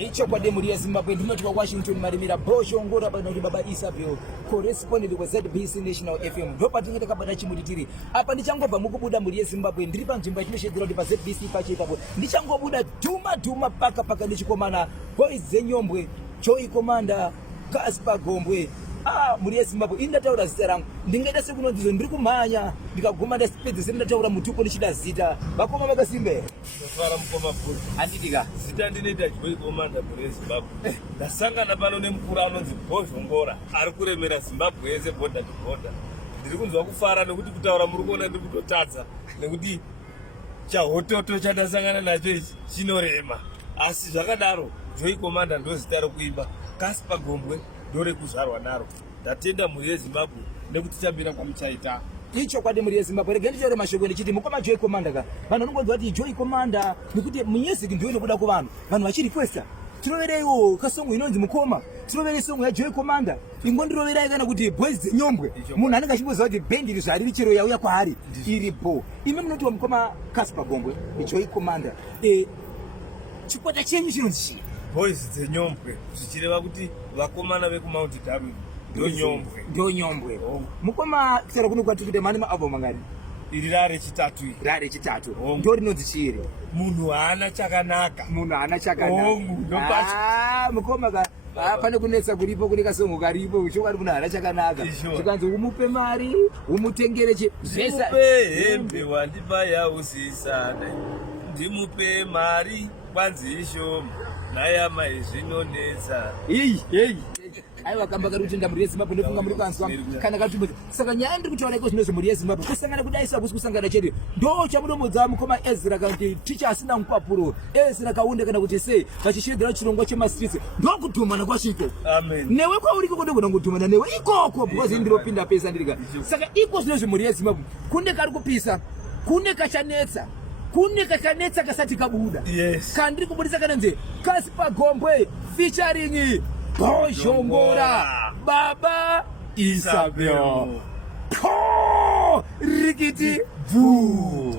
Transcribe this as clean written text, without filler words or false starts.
Icho kwa demu ya Zimbabwe ndimoti kwa Washington marimira Bosho ngora bana ndi baba Isabel correspondent kwa ZBC National FM ndopa tingete kabata chimuditiri apa ndichangobva mukubuda muri Zimbabwe ndiri pa nzvimbo ichinoshedzera ndi pa ZBC pachiitapo ndichangobuda dhuma paka ndichikomana boys zenyombwe Joy Commander Gaspar Gombwe muri Zimbabwe indataura zita rangu ndingaita sekunonzizo ndiri kumhanya ndikaguma ndasipedze ndataura mutupo ndichida zita vakoma vakasimbe Fara mukoma full. andidika Zita ndinoita Joy Commander muri Zimbabwe. Ndasangana pano nemukuru anonzi Bosho Ngora ari kuremera Zimbabwe yese border to border. Ndiri kunzwa kufara nekuti kutaura muri kuona ndiri kutotadza nekuti chahototo chandasangana nacho ichi chinorema. Asi zvakadaro Joy Commander ndo zita rokuimba. Gaspar Gombwe ndo rekuzvarwa naro. Ndatenda muri Zimbabwe nekuti chambira kwamuchaita. icho kwadi muri Zimbabwe rege ndichore mashoko ndichiti mukoma Joy Commander ka vanhu vanongonzwa kuti Joy Commander nekuti music ndiyo inobuda kuvanhu vanhu vachirikwesta tinovereiwo kasongo inonzi mukoma tinoverei songo ya Joy Commander ingondiroverai kana kuti boys zenyombwe munhu anenge achimboziva kuti bhendi iri zvariri chero yauya kwaari iripo imi munotiwa mukoma Gaspar Gombwe Joy Commander chikwata chenyu chinonzi chii Boys dzenyombwe zvichireva kuti vakomana vekumaunt Darwin ndo nyombwe mukoma tsara kuno kwatikuti mane maalbum angari iri rare chitatu ndo rinonzi chiri munhu haana chakanaka mukoma ka pane kunetsa kuripo kune kasongo karipo chokwadi munhu haana chakanaka chikanzi umupe mari umutengere ndimupe hembe wandipa yausisane ndimupe mari kwanzi ishoma nayama izvinonetsa aiwa kamba kari kutenda muri Zimbabwe ndofunga muri kwanswa kana katumbuza saka nyaya ndiri kutaura iko zvinozvo muri Zimbabwe kusangana kudaisa kusi kusangana chete ndo chamunomodza mukoma Ezra kanti ticha asina mkwapuro Ezra kaunde kana kuti sei vachishedera chirongwa chemastreets ndo kudhumana kwasviko newe kwauriko kodogona kudhumana newe ikoko because ndiropinda pesa ndirika saka iko zvinozvo muri Zimbabwe kunde kari kupisa kune kachanetsa kasati kabuda kandiri kubudisa kananze Gaspar Gombwe featuring Bosho Ngora baba Isabel rikiti vu